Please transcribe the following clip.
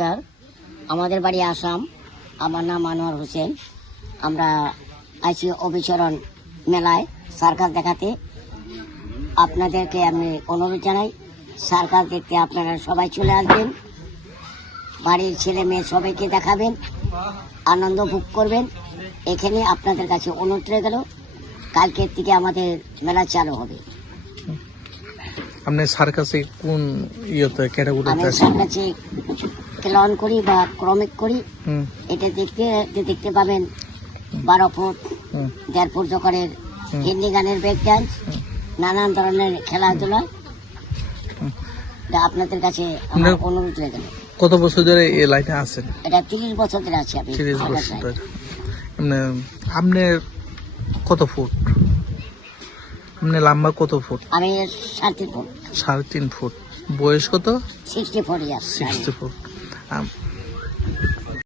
নমস্কার, আমাদের বাড়ি আসাম। আমার নাম আনোয়ার হোসেন। আমরা আইসি অবিচরণ মেলায় সার্কাস দেখাতে। আপনাদেরকে আমি অনুরোধ জানাই, সার্কাস দেখতে আপনারা সবাই চলে আসবেন। বাড়ির ছেলে মেয়ে সবাইকে দেখাবেন, আনন্দ ভোগ করবেন। এখানে আপনাদের কাছে অনুরোধ রয়ে গেল, কালকের থেকে আমাদের মেলা চালু হবে। আপনি সার্কাসে কোন ইয়েতে আমি ক্যাটাগরিতে আছেন? সার্কাসে ক্লাউন করি বা ক্রমিক করি। এটা দেখতে পাবেন 12 ফুট 1.5 ফুট জোকারের হিন্দি গানের ব্রেক ডান্স, নানান ধরনের খেলাধুলা। আপনাদের কাছে আমার অনুরোধ রয়ে গেল। কত বছর ধরে এই লাইনে আছেন? এটা 30 বছর ধরে আছি আমি। 30 বছর ধরে। আপনি কত ফুট? আপনি লম্বা কত ফুট? আমি 3.5 ফুট। 3.5 ফুট। বয়স কত? 64 ইয়ার্স। 60 ফুট।